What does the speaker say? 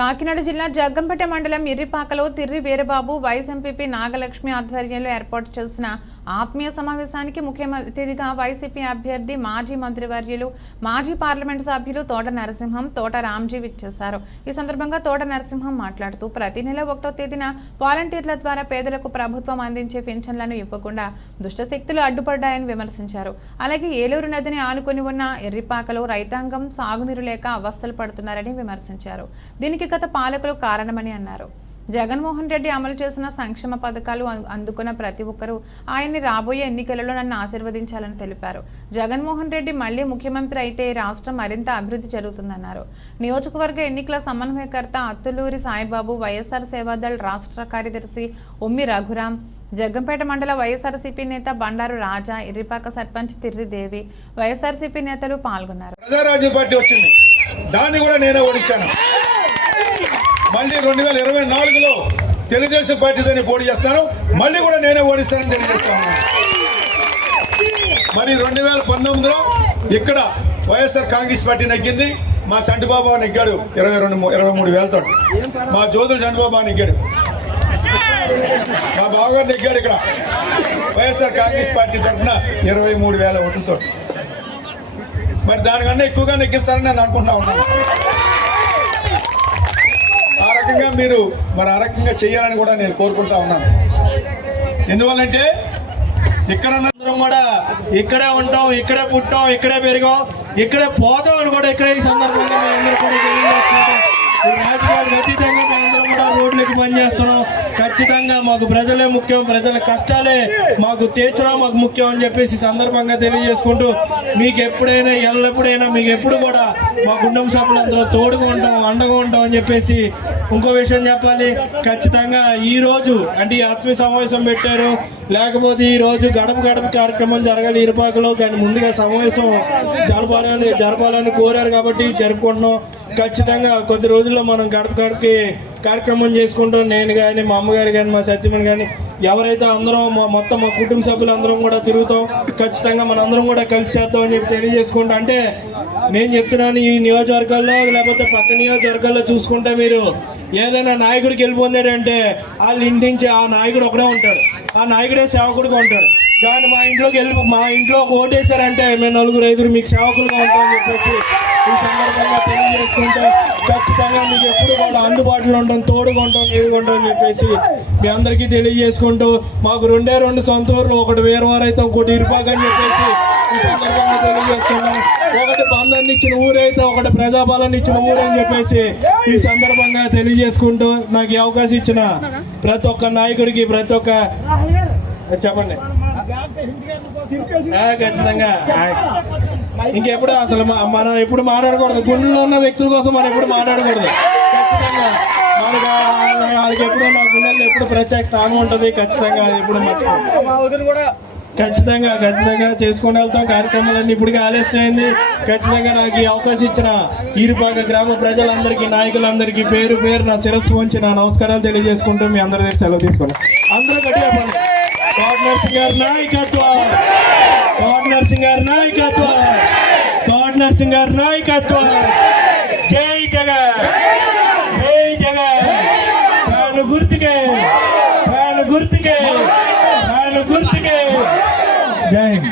కాకినాడ జిల్లా జగ్గంపేట మండలం ఇర్రిపాకలో తిర్రి వీరబాబు వైస్ ఎంపీపీ నాగలక్ష్మి ఆధ్వర్యంలో ఏర్పాటు చేసిన ఆత్మీయ సమావేశానికి ముఖ్య అతిథిగా వైసీపీ అభ్యర్థి మాజీ మంత్రివర్యులు మాజీ పార్లమెంటు సభ్యులు తోట నరసింహం తోట రామ్జీ విచ్చేశారు. ఈ సందర్భంగా తోట నరసింహం మాట్లాడుతూ ప్రతి నెల ఒకటో తేదీన వాలంటీర్ల ద్వారా పేదలకు ప్రభుత్వం అందించే పింఛన్లను ఇవ్వకుండా దుష్టశక్తులు అడ్డుపడ్డాయని విమర్శించారు. అలాగే ఏలూరు నదిని ఆనుకుని ఉన్న ఎర్రిపాకలో రైతాంగం సాగునీరు లేక అవస్థలు పడుతున్నారని విమర్శించారు. దీనికి గత పాలకులు కారణమని అన్నారు. జగన్మోహన్ రెడ్డి అమలు చేసిన సంక్షేమ పథకాలు అందుకున్న ప్రతి ఒక్కరూ ఆయన్ని రాబోయే ఎన్నికలలో నన్ను ఆశీర్వదించాలని తెలిపారు. జగన్మోహన్ రెడ్డి మళ్ళీ ముఖ్యమంత్రి అయితే రాష్ట్రం మరింత అభివృద్ధి జరుగుతుందన్నారు నియోజకవర్గ ఎన్నికల సమన్వయకర్త అత్తులూరి సాయిబాబు వైఎస్ఆర్ సేవాదళ్ రాష్ట్ర కార్యదర్శి ఉమ్మి రఘురాం జగ్గంపేట మండల వైఎస్ఆర్సీపీ నేత బండారు రాజా ఇర్రిపాక సర్పంచ్ తిర్రిదేవి వైఎస్ఆర్సీపీ నేతలు పాల్గొన్నారు. పార్టీ వచ్చింది. దాన్ని కూడా నేనే ఓడించాను. మళ్ళీ రెండు వేల ఇరవై నాలుగులో తెలుగుదేశం పార్టీతోనే పోటీ చేస్తాను మళ్ళీ కూడా నేనే ఓడిస్తానని తెలియజేస్తాను. మరి రెండు వేల పంతొమ్మిదిలో ఇక్కడ వైఎస్ఆర్ కాంగ్రెస్ పార్టీ నెగ్గింది. మా చంటిబాబు నెగ్గాడు ఇరవై రెండు ఇరవై మూడు వేలతో మా జ్యోతుల చంటిబాబు నెగ్గాడు. మా బావగారు నెగ్గాడు ఇక్కడ. వైఎస్ఆర్ కాంగ్రెస్ పార్టీ తరఫున ఇరవై మూడు వేల ఓట్లతో మరి దానికన్నా ఎక్కువగా నెగ్గిస్తారని నేను అనుకుంటా ఉన్నాను. ఆ రకంగా మీరు మరి ఆ రకంగా చేయాలని కూడా నేను కోరుకుంటా ఉన్నాను. ఎందువల్లంటే ఇక్కడ అందరం కూడా ఇక్కడే ఉంటాం ఇక్కడే పుట్టాం ఇక్కడే పెరిగాం ఇక్కడే పోతాం అని కూడా ఇక్కడే ఈ సందర్భంగా మేము అందరూ కూడా పని పనిచేస్తున్నాం ఖచ్చితంగా మాకు ప్రజలే ముఖ్యం ప్రజల కష్టాలే మాకు తీర్చడం మాకు ముఖ్యం అని చెప్పేసి సందర్భంగా తెలియజేసుకుంటూ మీకు ఎప్పుడైనా ఎల్లప్పుడైనా మీకు ఎప్పుడు కూడా మా కుటుంబ సభ్యులందరూ తోడుగా ఉంటాం అండగా ఉంటాం అని చెప్పేసి ఇంకో విషయం చెప్పాలి. ఖచ్చితంగా ఈరోజు అంటే ఈ ఆత్మీయ సమావేశం పెట్టారు. లేకపోతే ఈరోజు గడప గడప కార్యక్రమం జరగాలి ఇరుపాకలో కానీ ముందుగా సమావేశం జరపాలని జరపాలని కోరారు కాబట్టి జరుపుకుంటున్నాం. ఖచ్చితంగా కొద్ది రోజుల్లో మనం గడప గడపకి కార్యక్రమం చేసుకుంటాం. నేను కానీ మా అమ్మగారు కానీ మా సత్యమని కానీ ఎవరైతే అందరం మా మొత్తం మా కుటుంబ సభ్యులు అందరం కూడా తిరుగుతాం. ఖచ్చితంగా మనందరం కూడా కలిసి చేద్దాం అని చెప్పి తెలియజేసుకుంటాం. అంటే నేను చెప్తున్నాను ఈ నియోజకవర్గాల్లో లేకపోతే పక్క నియోజకవర్గాల్లో చూసుకుంటే మీరు ఏదైనా నాయకుడికి వెళ్ళిపోయాడంటే వాళ్ళు ఇంటించి ఆ నాయకుడు ఒకడే ఉంటాడు. ఆ నాయకుడే సేవకుడిగా ఉంటాడు. కానీ మా ఇంట్లోకి వెళ్ళి మా ఇంట్లో ఓటేశారంటే మేము నలుగురు ఐదుగురు మీకు సేవకులుగా ఉంటామని చెప్పేసి ఈ సందర్భంగా తెలియజేసుకుంటే ఖచ్చితంగా మీకు ఎప్పుడు కూడా అందుబాటులో ఉంటాం తోడుగా ఉంటాం నీడుగా అని చెప్పేసి మీ అందరికీ తెలియజేసుకుంటూ మాకు రెండే రెండు సొంత ఊర్లు ఒకటి వేరువారు అయితే ఒకటి ఇరుపాకు అని చెప్పేసి ఈ సందర్భంగా తెలియజేస్తున్నాం. ఒకటి బంధాన్ని ఇచ్చిన ఊరైతే ఒకటి ప్రజాపాలన ఇచ్చిన ఊరని చెప్పేసి ఈ సందర్భంగా తెలియజేసుకుంటూ నాకు ఈ అవకాశం ఇచ్చిన ప్రతి ఒక్క నాయకుడికి ప్రతి ఒక్క చెప్పండి. ఖచ్చితంగా. ఇంకెప్పుడు అసలు మనం ఎప్పుడు మాట్లాడకూడదు. గుండెల్లో ఉన్న వ్యక్తుల కోసం మనం ఎప్పుడు మాట్లాడకూడదు. ఖచ్చితంగా. మనకి వాళ్ళకి ఎప్పుడు నా గుండెల్లో ఎప్పుడు ప్రత్యేక స్థానం ఉంటుంది ఖచ్చితంగా ఎప్పుడు ఖచ్చితంగా ఖచ్చితంగా చేసుకొని వెళ్తాం. కార్యక్రమాలన్నీ ఇప్పటికే ఆలస్యం అయింది ఖచ్చితంగా నాకు ఈ అవకాశం ఇచ్చిన ఈరుపాక గ్రామ ప్రజలందరికీ నాయకులందరికీ పేరు పేరు నా శిరస్సు వంచి నా నమస్కారాలు తెలియజేసుకుంటూ మీ అందరి దగ్గర సెలవు తీసుకున్నాం అందరూ గట్టిగా కోటనర్ సింగ్ గారి నాయకత్వం. కోటనర్ సింగ్ గారి నాయకత్వం. కోటనర్ సింగ్ గారి నాయకత్వం. జై జగన్. జై జగన్. ప్రాణు గుర్తుకే. ప్రాణు గుర్తుకే. ప్రాణు గుర్తుకే. జై